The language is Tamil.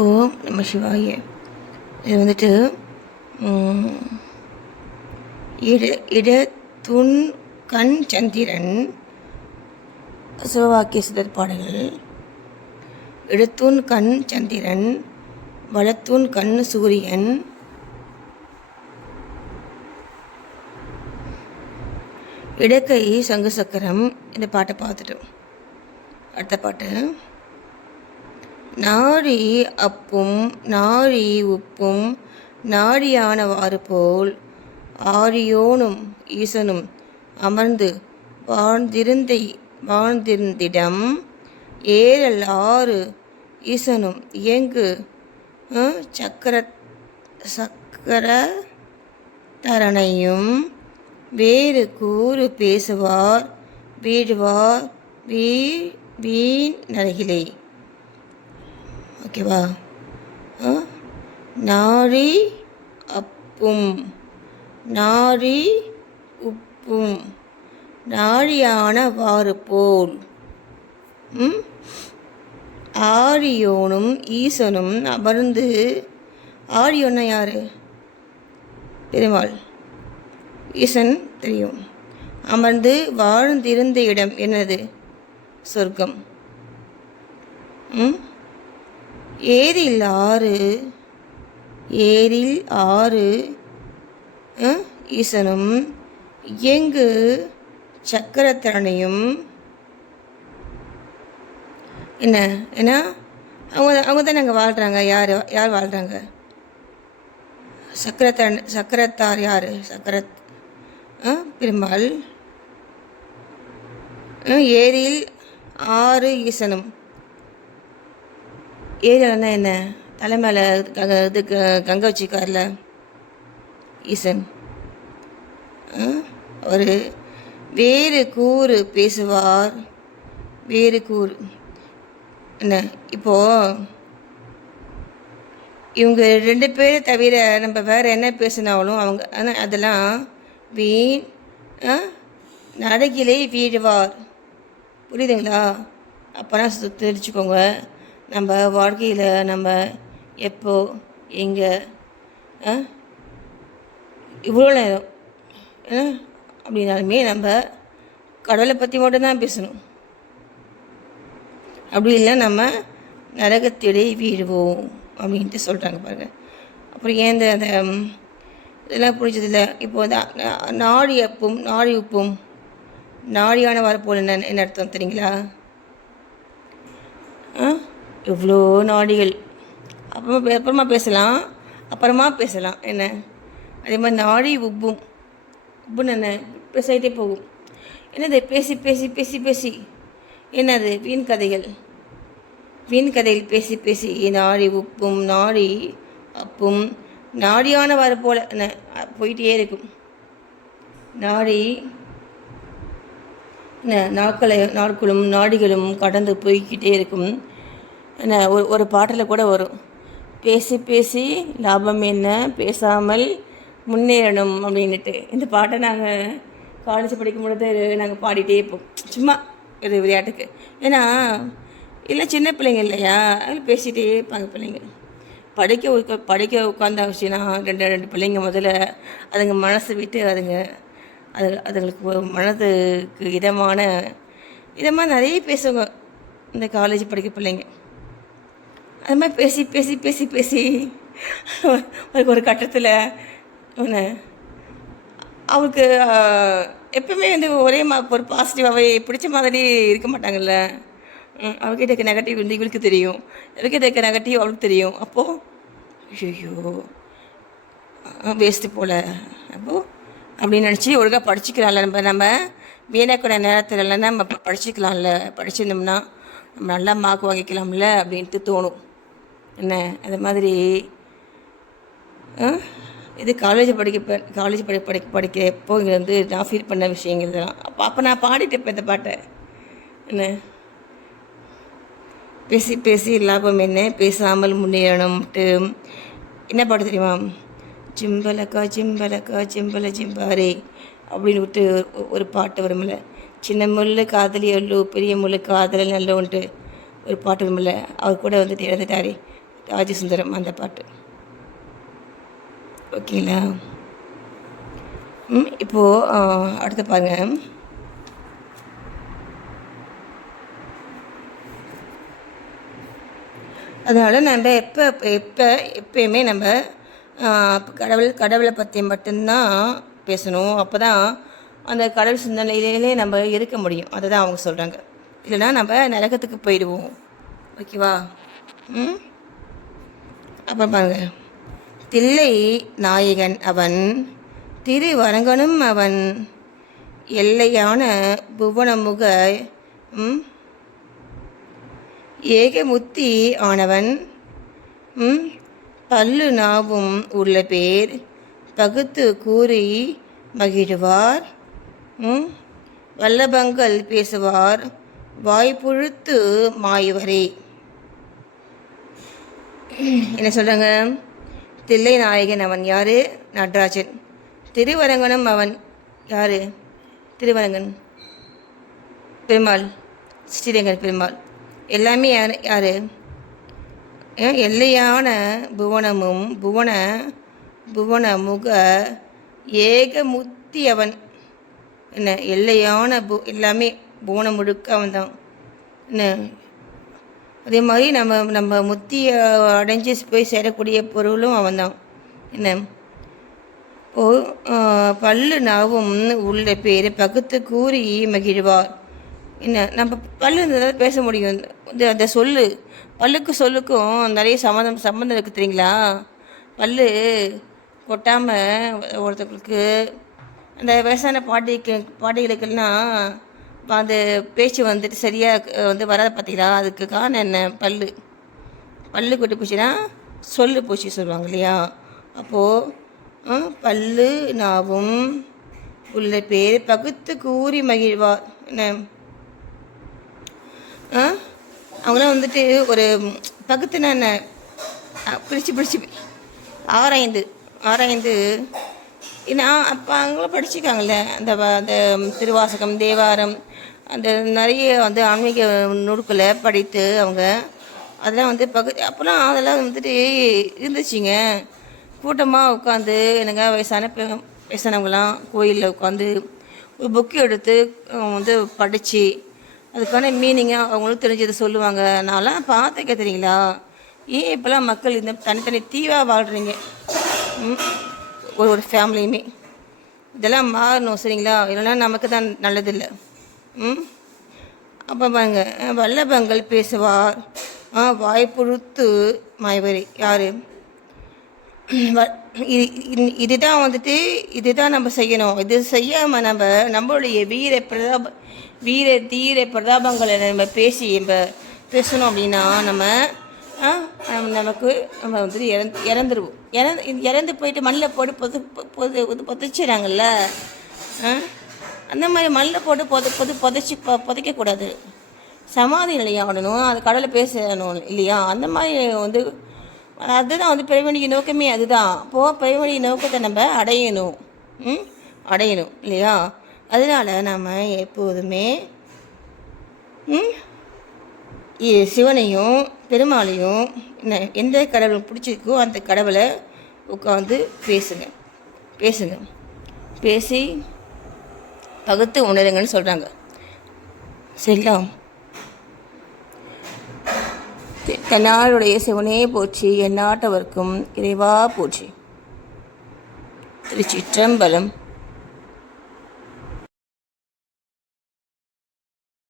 ஓம் நம்ம சிவாய. இது வந்துட்டு இட இட துன் கண் சந்திரன் சிவவாக்கிய சிதர் பாடல்கள். இடத்தூன் கண் சந்திரன் வலத்தூன் கண் சூரியன். இடக்கை சங்கு சக்கரம் இந்த பாட்டை பார்த்துட்டோம் அடுத்த பாட்டு. நாடி அப்பும் நாழி உப்பும் நாடியானவாறு போல் ஆரியோனும் ஈசனும் அமர்ந்து வாழ்ந்திருந்த வாழ்ந்திருந்திடம் ஏழல் ஆறு ஈசனும் இயங்கு சக்கர சக்கர தரணையும் வேறு கூறு பேசுவார் வீழ்வார் வீ வீண் நரகிலே. ஓகேவா? ஆ? நாழி அப்பும். நாரி உப்பும். நாழியான வாறு போல். ம்? ஆரியோனும் ஈசனும் அமர்ந்து ஆரியோன்னா யாரு? பெருமாள். ஈசன் தெரியும். அமர்ந்து வாழ்ந்திருந்த இடம் என்னது? சொர்க்கம். ம்? ஏரில் ஆறு ஏரில் ஆறு ஈசனும் எங்கு சக்கரத்திறனையும் என்ன ஏன்னா அவங்க அவங்க தானே அங்கே வாழ்கிறாங்க யார் யார் வாழ்கிறாங்க சக்கரத்தன் சக்கரத்தார் யார்? சக்கரத் ஆ, பெருமாள். ஆ, ஏரியில் ஆறு ஈசனும். ஏரியாலன்னா என்ன? தலை மேலே இது க- கங்கை வச்சுக்காரில் ஈசன். ஆ? ஒரு வேறு கூறு பேசுவார். வேறு கூறு. என்ன? இப்போது இவங்க ரெண்டு பேர் தவிர நம்ம வேறு என்ன பேசினாலும் அவங்க ஆனால் அதெல்லாம் வீண் ஆ? வீடுவார் புரியுதுங்களா? அப்போனா சு- தெரிஞ்சுக்கோங்க. நம்ம வாழ்க்கையில் நம்ம எப்போ எங்கே இவ்வளோ நேரம் அப்படின்னாலுமே நம்ம கடவுளை பற்றி மட்டும்தான் பேசணும். அப்படி இல்லை நம்ம நரகத்திலே வீடுவோம் அப்படின்ட்டு சொல்கிறாங்க பாருங்க. அப்புறம் ஏன் இந்த அந்த இதெல்லாம் பிடிச்சதில்ல இப்போ வந்து நாடி அப்பும் நாடி உப்பும் நாடியான வரப்போல் என்ன என்ன அர்த்தம் தெரியுங்களா? ஆ? எவ்வளோ நாடிகள். அப்புறமா பே- அப்புறமா பேசலாம். அப்புறமா பேசலாம். என்ன? அதே மாதிரி நாடி உப்பும். உப்புன்னு என்ன? பேசிட்டே போகும். என்னது? பேசி பேசி பேசி பேசி. என்னது? வீண் கதைகள். வீண் கதைகள் பேசி பேசி. நாடி உப்பும் நாடி அப்பும். நாடியானவாறு போல. என்ன? போயிட்டே இருக்கும். நாடி. என்ன? நாட்களை நாட்களும் நாடிகளும் கடந்து போய்க்கிட்டே இருக்கும். என்ன ஒரு ஒரு பாட்டில் கூட வரும். பேசி பேசி லாபம் என்ன பேசாமல் முன்னேறணும் அப்படின்னுட்டு. இந்த பாட்டை நாங்கள் காலேஜ் படிக்கும் பொழுது நாங்கள் பாடிட்டே இருப்போம். சும்மா இது விளையாட்டுக்கு. ஏன்னா இல்லை சின்ன பிள்ளைங்க இல்லையா? அதில் பேசிகிட்டே இருப்பாங்க பிள்ளைங்க. படிக்க உட்கா படிக்க உட்காந்தா விஷயம்னா ரெண்டு ரெண்டு பிள்ளைங்க முதல்ல அதுங்க மனசு விட்டு அதுங்க அது அதுங்களுக்கு மனதுக்கு இதமான இதமாக நிறைய பேசுவாங்க இந்த காலேஜ் படிக்க பிள்ளைங்க. அது மாதிரி பேசி பேசி பேசி பேசி. அவருக்கு ஒரு கட்டத்தில் ஒன்று அவருக்கு எப்பவுமே வந்து ஒரே மா ஒரு பாசிட்டிவாகவே பிடிச்ச மாதிரி இருக்க மாட்டாங்கல்ல. அவர்கிட்ட இருக்க நெகட்டிவ் வந்து இவளுக்கு தெரியும். இவர்கிட்ட இருக்க நெகட்டிவ் அவளுக்கு தெரியும். அப்போது ஐயோ வேஸ்ட்டு போல். அப்போது அப்படின்னு நினச்சி ஒழுங்காக படிச்சுக்கலாம்ல. நம்ம நம்ம வீணாக்கூட நேரத்தில் நம்ம படிச்சுக்கலாம்ல. படிச்சிருந்தோம்னா நம்ம நல்லா மார்க் வாங்கிக்கலாம்ல அப்படின்ட்டு தோணும். என்ன? அது மாதிரி ஆ? இது காலேஜ் படிக்க காலேஜ் படி படிக்க படிக்க எப்போ இங்கே வந்து நான் ஃபீல் பண்ண விஷயங்கள் இதெல்லாம். அப்போ அப்போ நான் பாடிட்டு இந்த பாட்டை. என்ன? பேசி பேசி லாபம் என்ன? பேசாமல் முன்னேறணும்ட்டு என்ன பாட்டு தெரியுமா? ஜிம்பலக்கா ஜிம்பலக்கா ஜிம்பல ஜிம்பாரே அப்படின்னு விட்டு ஒரு- பாட்டு வரும்ல. சின்ன முள்ளு காதலி அல்லு பெரிய முள்ளு காதலி நல்லோன்ட்டு ஒரு பாட்டு வரும்ல. அவர் கூட வந்துட்டு இறந்துட்டாரே ராஜசுந்தரம் அந்த பாட்டு. ஓகேங்களா? ம் இப்போது அடுத்து பாருங்கள் அதனால் நம்ம எப்போ எப்போ எப்பயுமே நம்ம கடவுள் கடவுளை பற்றி மட்டும்தான் பேசணும். அப்போ தான் அந்த கடவுள் சிந்தனையிலே நம்ம இருக்க முடியும். அதை தான் அவங்க சொல்கிறாங்க இல்லைன்னா நம்ம நரகத்துக்கு போயிடுவோம். ஓகேவா? ம்? அப்புறம் பாருங்க. தில்லை நாயகன் அவன் திருவரங்கனும் அவன் எல்லையான புவனமுக ஏகமுத்தி ஆனவன் பல்லு நாவும் உள்ள பேர் பகுத்து கூறி மகிழ்வார் வல்லபங்கள் பேசுவார் வாய்ப்புழுத்து மாய்வரே. என்ன சொல்கிறாங்க தில்லை நாயகன் அவன் யார்? நடராஜன். திருவரங்கனும் அவன் யார்? திருவரங்கன். பெருமாள். ஸ்ரீரங்கன் பெருமாள். எல்லாமே யார்? யார்? எல்லையான புவனமும் புவன புவன முக ஏகமுத்தி அவன். என்ன எல்லையான பு எல்லாமே புவனம் முழுக்க அவன் தான் என்ன அதே மாதிரி நம்ம நம்ம முத்தியை அடைஞ்சு போய் சேரக்கூடிய பொருளும் அவன் தான் என்ன ஓ பல்லு நாவும் உள்ள பேர் பகுத்து கூறி மகிழ்வார். என்ன? நம்ம பல்லு இருந்தால் பேச முடியும். இந்த அந்த சொல்லு பல்லுக்கு சொல்லுக்கும் நிறைய சம்மந்தம் சம்மந்தம் இருக்குது தெரியுங்களா? பல்லு கொட்டாமல் ஒருத்தங்களுக்கு அந்த வயசான பாட்டிக்கு பாட்டிகளுக்கெல்லாம் இப்ப அந்த பேச்சு வந்துட்டு சரியாக வந்து வராத பார்த்தீங்களா அதுக்கு காரணம் என்ன? பல்லு. பல்லு கொட்டி போச்சுன்னா சொல்லு போச்சு சொல்லுவாங்க இல்லையா? அப்போது பல்லு நாவும் உள்ள பேர் பகுத்து கூறி மகிழ்வார். என்ன? ஆ அவங்களாம் வந்துட்டு ஒரு பகுத்துனா என்ன? பிடிச்சி பிடிச்சி ஆராய்ந்து ஆராய்ந்து. ஏன்னா அப்போ அவங்களும் படிச்சிருக்காங்கல்ல அந்த அந்த திருவாசகம் தேவாரம் அந்த நிறைய வந்து ஆன்மீக நூல்களை படித்து அவங்க அதெல்லாம் வந்து பகுதி அப்போலாம் அதெல்லாம் வந்துட்டு இருந்துச்சுங்க. கூட்டமாக உட்காந்து என்னங்க வயசான வயசானவங்களாம் கோயிலில் உட்காந்து ஒரு புக்கு எடுத்து வந்து படித்து அதுக்கான மீனிங்காக அவங்களும் தெரிஞ்சதை சொல்லுவாங்க. நான்லாம் பார்த்துக்க தெரியுங்களா ஏன் இப்போலாம் மக்கள் இந்த தனித்தனி தீவாக வாழ்கிறீங்க ம் ஒரு ஒரு ஃபேமிலியுமே இதெல்லாம் மாறணும் சரிங்களா? இல்லைன்னா நமக்கு தான் நல்லதில்லை. அப்போ பாருங்க வல்லபங்கள் பேசுவார். ஆ வாய்ப்புழுத்து மாய்வரி யார்? இதுதான் வந்துட்டு இதுதான் நம்ம செய்யணும். இது செய்யாமல் நம்ம நம்மளுடைய வீர பிரதாப வீர தீர பிரதாபங்களை நம்ம பேசி நம்ம பேசணும் அப்படின்னா நம்ம ஆ, நம்ம நமக்கு நம்ம வந்துட்டு இறந்து இறந்துருவோம். இறந்து இறந்து போயிட்டு மண்ணில் போட்டு பொது பொது இது புதைச்சிடுறாங்கல்ல ஆ? அந்த மாதிரி மண்ணில் போட்டு பொது பொது புதைச்சி பொ புதைக்கக்கூடாது. சமாதி நிலையாகணும் அது கடலை பேசணும் இல்லையா? அந்த மாதிரி வந்து அதுதான் வந்து பிறவணிய நோக்கமே அதுதான். அப்போது பிறவணிய நோக்கத்தை நம்ம அடையணும். ம்? அடையணும் இல்லையா? அதனால் நம்ம எப்போதுமே ம்? சிவனையும் பெருமாளையும் என்ன எந்த கடவுள் பிடிச்சிருக்கோ அந்த கடவுளை உட்காந்து பேசுங்க. பேசுங்க. பேசி பகுத்து உணருங்கன்னு சொல்கிறாங்க சரிங்களா தன்னாளுடைய சிவனே போற்றி எந்நாட்டவர்க்கும் இறைவா போற்றி. திருச்சிற்றம்பலம்.